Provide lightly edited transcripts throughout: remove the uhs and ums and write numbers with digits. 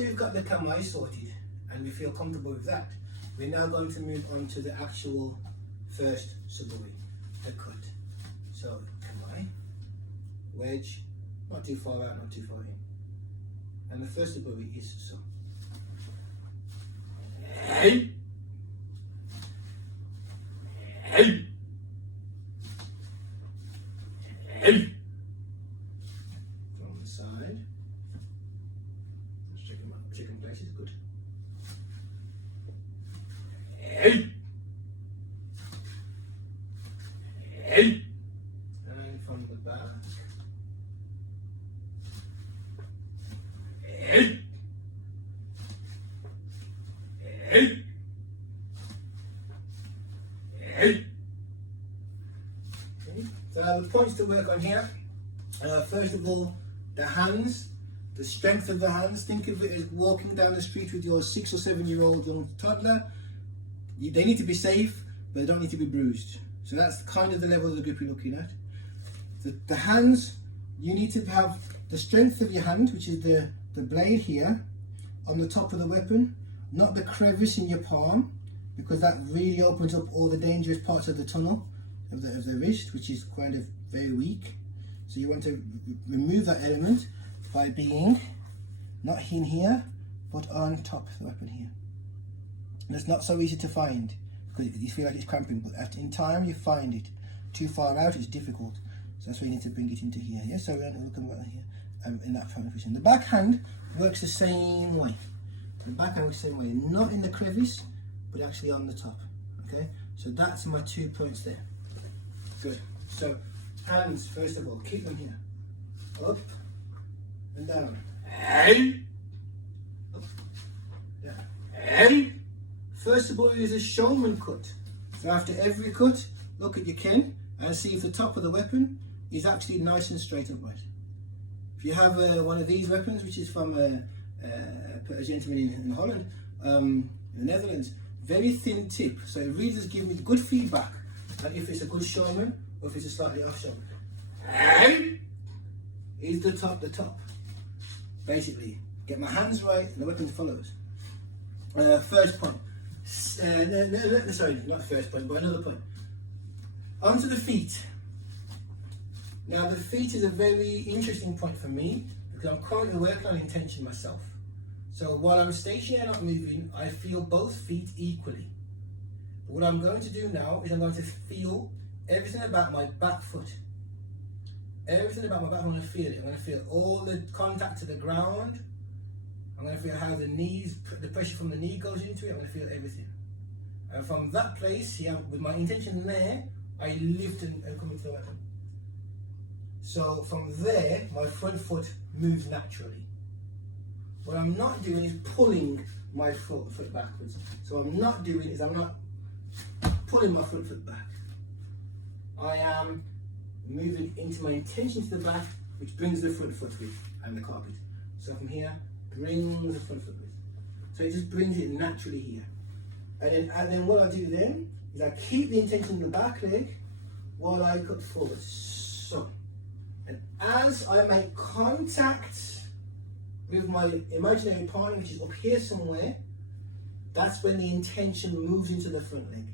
We've got the kamai sorted and we feel comfortable with that. We're now going to move on to the actual first suburi, the cut. So kamai, wedge, not too far out, not too far in. And the first suburi is so. Hey. Hey. Hey. From the side. Let's check him out. Chicken place is good. Hey. Hey. And from the back. Hey. Hey. Hey. Okay. So the points to work on here. First of all, the hands, the strength of the hands. Think of it as walking down the street with your 6 or 7 year old young toddler. They need to be safe, but they don't need to be bruised. So that's kind of the level of the grip you're looking at. The hands, you need to have the strength of your hand, which is the blade here on the top of the weapon, not the crevice in your palm, because that really opens up all the dangerous parts of the tunnel of the wrist, which is kind of very weak. So you want to remove that element by being not in here, but on top of the weapon here. And it's not so easy to find because you feel like it's cramping, but in time you find it. Too far out it's difficult, so that's why you need to bring it into here. Yeah, so we're looking right here in that front position. The backhand works the same way. The backhand works the same way, not in the crevice, but actually on the top. Okay, so that's my 2 points there. Good. So hands, first of all, keep them here. Up and down. Hey. Up. Down. Hey. First of all, is a showman cut. So after every cut, look at your ken and see if the top of the weapon is actually nice and straight upright. If you have one of these weapons, which is from a gentleman in Holland, in the Netherlands, very thin tip. So it really does give me good feedback that if it's a good showman or if it's a slightly off showman. Hey! Is the top. Basically, get my hands right and the weapon follows. First point. Sorry, not first point, but another point. Onto the feet. Now the feet is a very interesting point for me because I'm currently working on intention myself. So while I'm stationary and not moving, I feel both feet equally. But what I'm going to do now is I'm going to feel everything about my back foot. Everything about my back, I'm going to feel it. I'm going to feel all the contact to the ground. I'm going to feel how the knees, the pressure from the knee goes into it. I'm going to feel everything. And from that place, here, with my intention there, I lift and come into the weapon. So from there, my front foot moves naturally. What I'm not doing is pulling my foot backwards. So what I'm not doing is I'm not pulling my front foot back. I am moving into my intention to the back, which brings the front foot with and the carpet. So from here, brings the front foot with. So it just brings it naturally here. And then what I do then is I keep the intention in the back leg while I cut forward. So, and as I make contact with my imaginary partner, which is up here somewhere, that's when the intention moves into the front leg.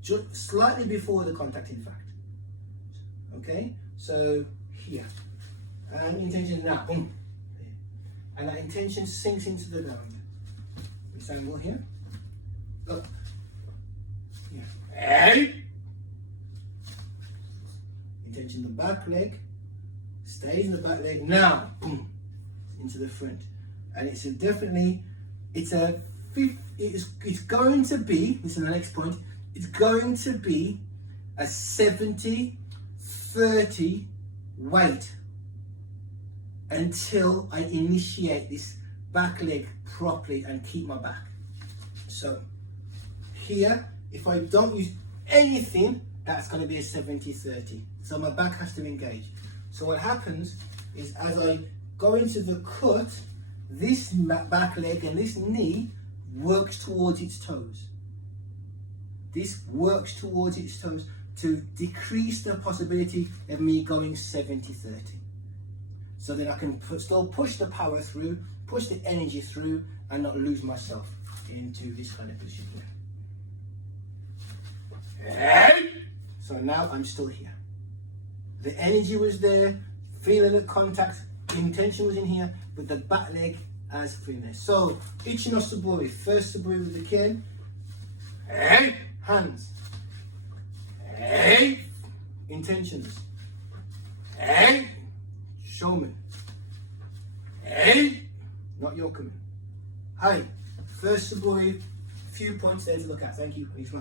Just slightly before the contact, in fact. Okay, so here. And intention now, boom. And that intention sinks into the ground. This angle here. Up. Here. Hey! Intention the back leg. Stays in the back leg. Now, boom. Into the front. And it's a definitely, it's going to be, this is the next point, it's going to be a 70-30 weight until I initiate this back leg properly and keep my back. So here, if I don't use anything, that's going to be a 70-30. So my back has to engage. So what happens is as I go into the cut, this back leg and this knee works towards its toes. This works towards its toes to decrease the possibility of me going 70-30. So then I can still push the power through, push the energy through and not lose myself into this kind of position here. Hey! So now I'm still here. The energy was there, feeling the contact, the intention was in here, but the back leg has been there. So, Ichi no Suburi, first Suburi with the kin. Hey! Hands. Hey! Intentions. Hey! Showman. Hey! Not yokomen. Hi. First Suburi, few points there to look at. Thank you. Please,